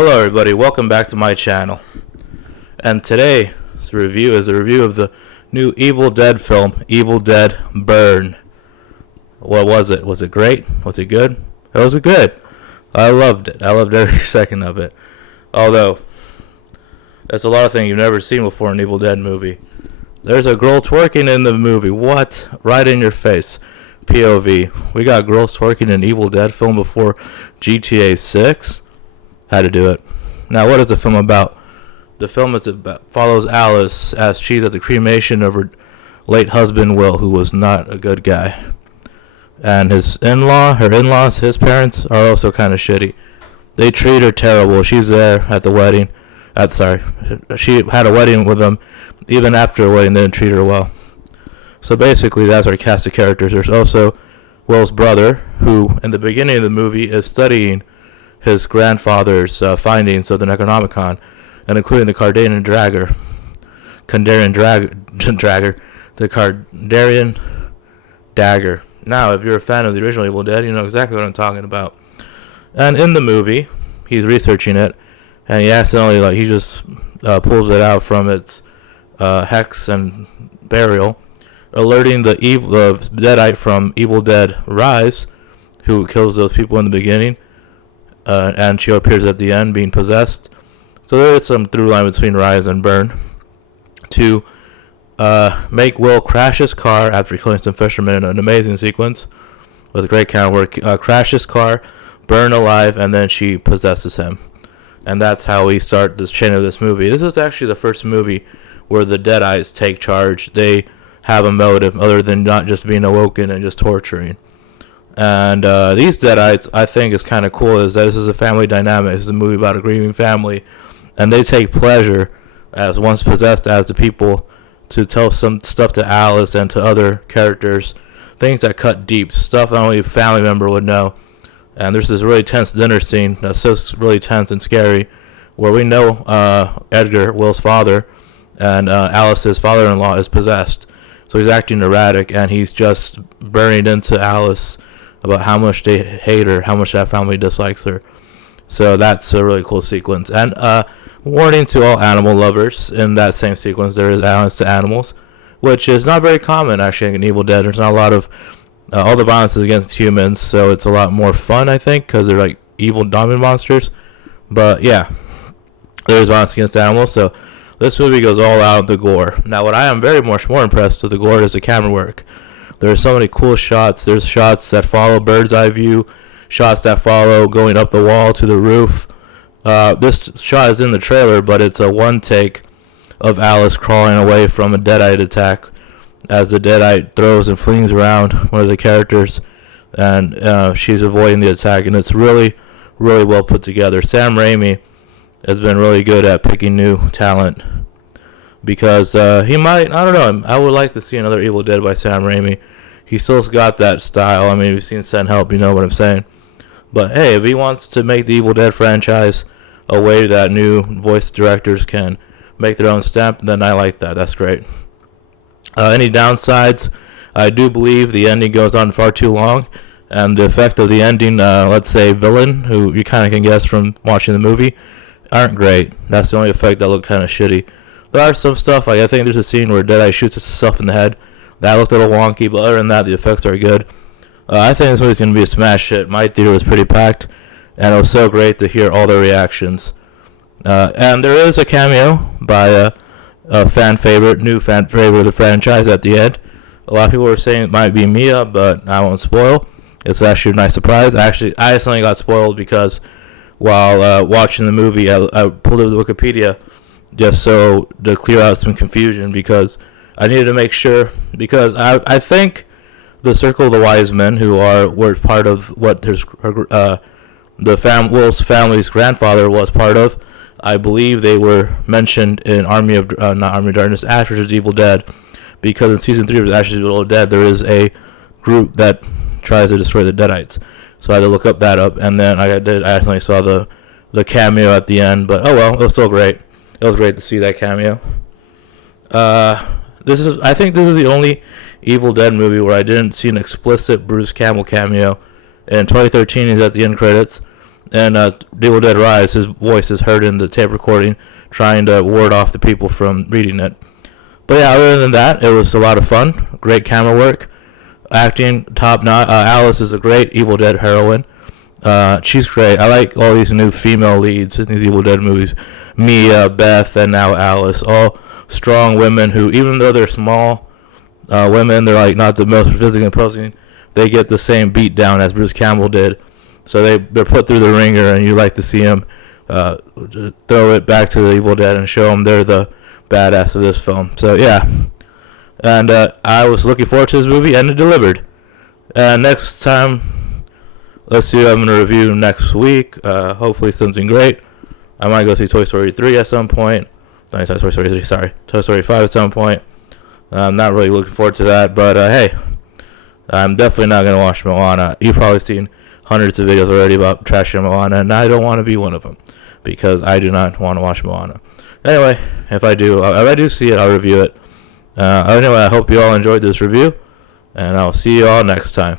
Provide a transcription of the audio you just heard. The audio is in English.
Hello everybody, welcome back to my channel. And today's review is a review of the new Evil Dead film, Evil Dead Burn. What was it? Was it great? Was it good? It was good. I loved it. I loved every second of it. Although, there's a lot of things you've never seen before in an Evil Dead movie. There's a girl twerking in the movie. What? Right in your face. POV. We got girls twerking in an Evil Dead film before GTA 6. Had to do it. Now, what is the film about? The film follows Alice as she's at the cremation of her late husband, Will, who was not a good guy. And her in-laws, his parents, are also kind of shitty. They treat her terrible. She's there at the wedding. She had a wedding with them. Even after the wedding, they didn't treat her well. So basically, that's our cast of characters. There's also Will's brother, who, in the beginning of the movie, is studying his grandfather's findings of the Necronomicon, and including the Kandarian Dagger. The Kandarian Dagger. Now, if you're a fan of the original Evil Dead, you know exactly what I'm talking about. And in the movie, he's researching it, and he accidentally, he just pulls it out from its hex and burial, alerting the Deadite from Evil Dead Rise, who kills those people in the beginning. And she appears at the end being possessed. So there is some through line between Rise and Burn to make Will crash his car after killing some fishermen in an amazing sequence with great camera work. Crash his car, burn alive, and then she possesses him. And that's how we start this chain of this movie. This is actually the first movie where the Deadites take charge. They have a motive other than not just being awoken and just torturing. And these Deadites, I think, is kind of cool, is that this is a family dynamic. This is a movie about a grieving family. And they take pleasure, as once possessed as the people, to tell some stuff to Alice and to other characters. Things that cut deep. Stuff only a family member would know. And there's this really tense dinner scene that's so really tense and scary, where we know Edgar, Will's father, and Alice's father-in-law is possessed. So he's acting erratic, and he's just burning into Alice about how much they hate her, how much that family dislikes her. So that's a really cool sequence. And warning to all animal lovers, in that same sequence there is violence to animals, which is not very common actually in Evil Dead. There's not a lot of, all the violence is against humans, so it's a lot more fun, I think, because they're like evil dominant monsters. But yeah, there's violence against animals, so this movie goes all out the gore. Now, what I am very much more impressed with the gore is the camera work. There are so many cool shots. There's shots that follow bird's eye view, shots that follow going up the wall to the roof. This shot is in the trailer, but it's a one take of Alice crawling away from a Deadite attack as the Deadite throws and flings around one of the characters, and she's avoiding the attack, and it's really, really well put together. Sam Raimi has been really good at picking new talent, because he might, I don't know, I would like to see another Evil Dead by Sam Raimi. He still's got that style. I mean, if you've seen Send Help, you know what I'm saying. But hey, if he wants to make the Evil Dead franchise a way that new voice directors can make their own stamp, then I like that. That's great. Any downsides? I do believe the ending goes on far too long, and the effect of the ending, let's say villain, who you kind of can guess from watching the movie, aren't great. That's the only effect that looked kind of shitty. There are some stuff, like I think there's a scene where Deadeye shoots himself in the head. That looked a little wonky, but other than that, the effects are good. I think this movie's going to be a smash hit. My theater was pretty packed, and it was so great to hear all the reactions. And there is a cameo by a new fan favorite of the franchise at the end. A lot of people were saying it might be Mia, but I won't spoil. It's actually a nice surprise. Actually, I accidentally got spoiled because while watching the movie, I pulled up the Wikipedia just so to clear out some confusion, because I needed to make sure, because I think the Circle of the Wise Men, who were part of what Will's family's grandfather was part of, I believe they were mentioned in not Army of Darkness, Ash vs. Evil Dead, because in season 3 of Ash vs. Evil Dead, there is a group that tries to destroy the Deadites. So I had to look that up, and then I accidentally saw the cameo at the end, but oh well, it was still great. It was great to see that cameo. I think this is the only Evil Dead movie where I didn't see an explicit Bruce Campbell cameo. In 2013, he's at the end credits, And Evil Dead Rise, his voice is heard in the tape recording, trying to ward off the people from reading it. But yeah, other than that, it was a lot of fun. Great camera work, acting top notch. Alice is a great Evil Dead heroine. She's great. I like all these new female leads in these Evil Dead movies. Mia, Beth, and now Alice. All strong women who, even though they're small women, they're like not the most physically imposing. They get the same beat down as Bruce Campbell did. So they're put through the ringer, and you like to see them throw it back to the Evil Dead and show them they're the badass of this film. So yeah, and I was looking forward to this movie, and it delivered. Next time, let's see what I'm going to review next week. Hopefully something great. I might go see Toy Story 3 at some point. No, Toy Story 3, sorry. Toy Story 5 at some point. I'm not really looking forward to that, but hey, I'm definitely not going to watch Moana. You've probably seen hundreds of videos already about trashing Moana, and I don't want to be one of them, because I do not want to watch Moana. Anyway, if I do see it, I'll review it. Anyway, I hope you all enjoyed this review, and I'll see you all next time.